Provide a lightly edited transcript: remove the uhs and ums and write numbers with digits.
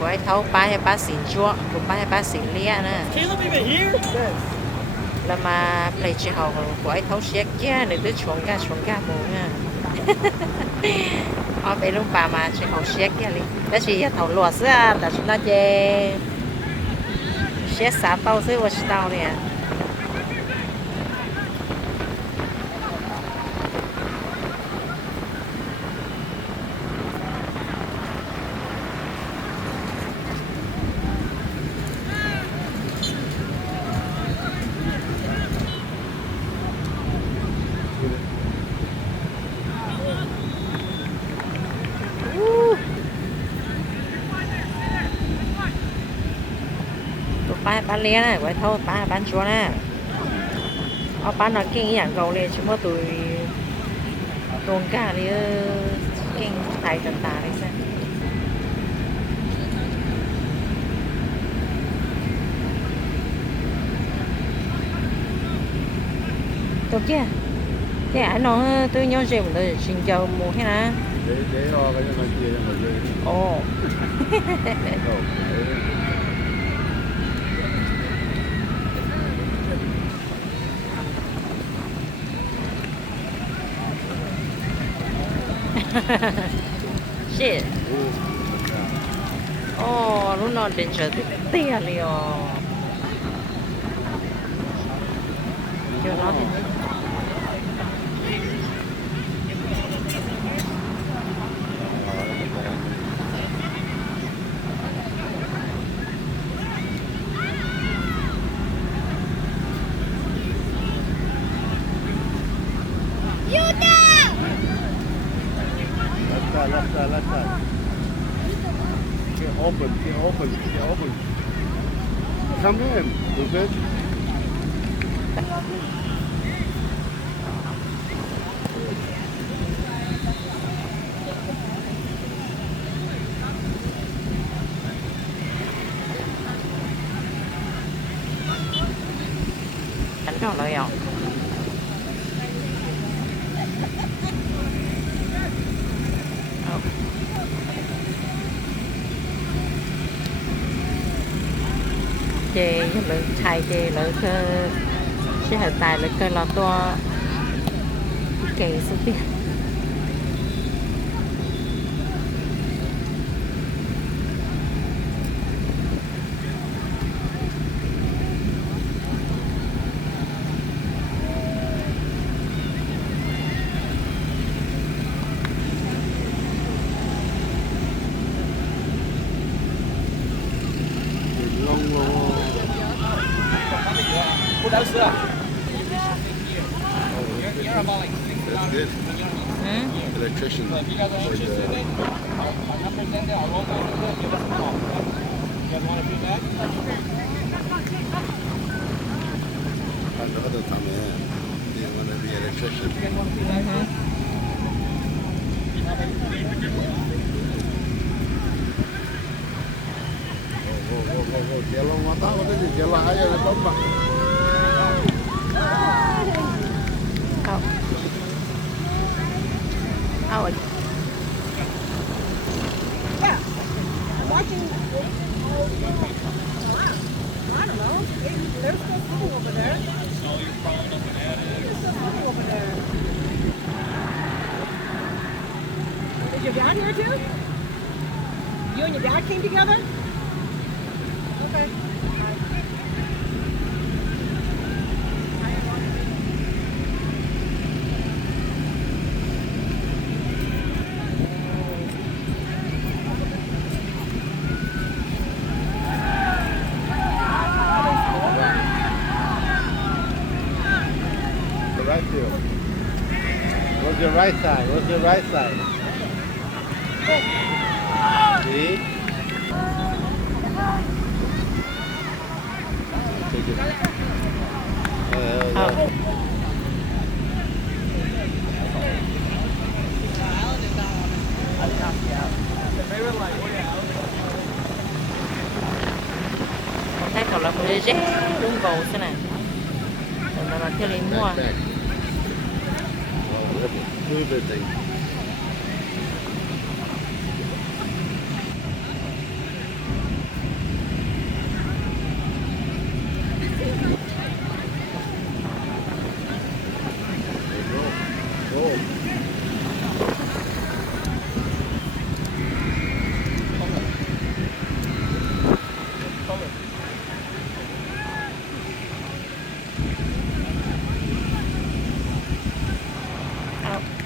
của ai thấu ba hay ba xỉn chua của ba hay ba xỉn lia nè là mà lấy chỉ hậu của ai thấu xe kia để tới chuồng ga mù nha ở bên lúc bà mà chỉ hậu xe kia đi đó chỉ thấu lúa sữa là chúng ta chơi xe xả tàu sữa của tàu nè bán lia này quay thâu bán chúa nè ở bán nó kinhอย่างcầu liền chứ mà tụi tuồng cả đi kinh tài tận tà đấy sao tốt kia thế anh nó tôi nhớ gì mà xin chào mùa thế nào để ho cái nó chia cho người chơi ồ shit oh lúc nào đến giờ thì tiền liền chưa nói thì left side. Get open. Come in, Lucas. đánh trò lợi không chê lượng thai chê lượng sẽ hợp tài lượng cơ là to kỳ số tiền That's good. Electrician. Another time, you want to be an electrician. Jalan mata, jalan aja ada tombak. Oh. Yeah, I'm watching. I don't know. There's still people over there. There's still people over there. Is your dad here too? You and your dad came together? Okay. What's your right side? What's your right side? See? Thấy cậu là một đứa rét đúng cầu thế này rồi là theo lính mua Everything.